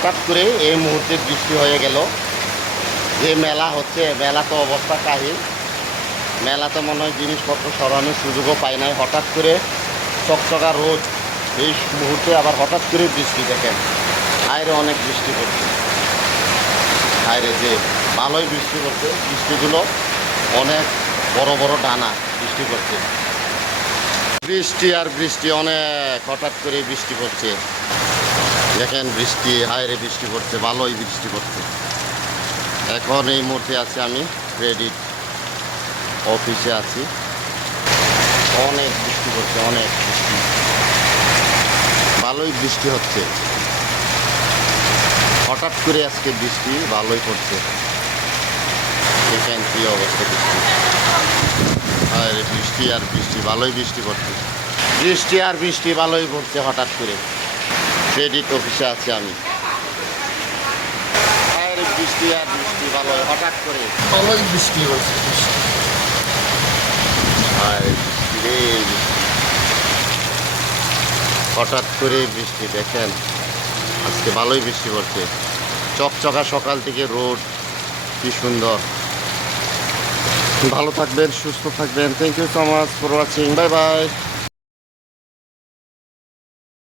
হঠাৎ করে এই মুহূর্তে বৃষ্টি হয়ে গেল। যে মেলা হচ্ছে, মেলা তো অবস্থা কাহিল। মেলাতে মনে হয় জিনিসপত্র সরানোর সুযোগও পাই নাই। হঠাৎ করে চকচকা রোদ, এই মুহূর্তে আবার হঠাৎ করে বৃষ্টি। দেখেন বাইরে অনেক বৃষ্টি পড়ছে, বাইরে যে ভালোই বৃষ্টি পড়ছে। বৃষ্টিগুলো অনেক বড় বড় ডানা বৃষ্টি পড়ছে। বৃষ্টি আর বৃষ্টি, অনেক হঠাৎ করে বৃষ্টি পড়ছে। দেখেন বৃষ্টি, হায়রে বৃষ্টি পড়ছে, ভালোই বৃষ্টি পড়ছে। এখন এই মুহূর্তে আছি আমি ক্রেডিট অফিসে আছি। অনেক বৃষ্টি পড়ছে, অনেক বৃষ্টি, ভালোই বৃষ্টি হচ্ছে। হঠাৎ করে আজকে বৃষ্টি ভালোই পড়ছে। দেখেন কি অবস্থা বৃষ্টি, আর বৃষ্টি আর বৃষ্টি, ভালোই বৃষ্টি পড়ছে। বৃষ্টি আর বৃষ্টি ভালোই পড়ছে হঠাৎ করে। ক্রেডিট অফিসে আছি আমি। আর বৃষ্টি আর বৃষ্টি ভালোই, হঠাৎ করে ভালোই বৃষ্টি হচ্ছে। আর বৃষ্টি রে বৃষ্টি, হঠাৎ করে বৃষ্টি। দেখেন আজকে ভালোই বৃষ্টি পড়ছে। চকচকা সকাল থেকে রোদ, কি সুন্দর। ভালো থাকবেন, সুস্থ থাকবেন। Thank you so much for watching. Bye by.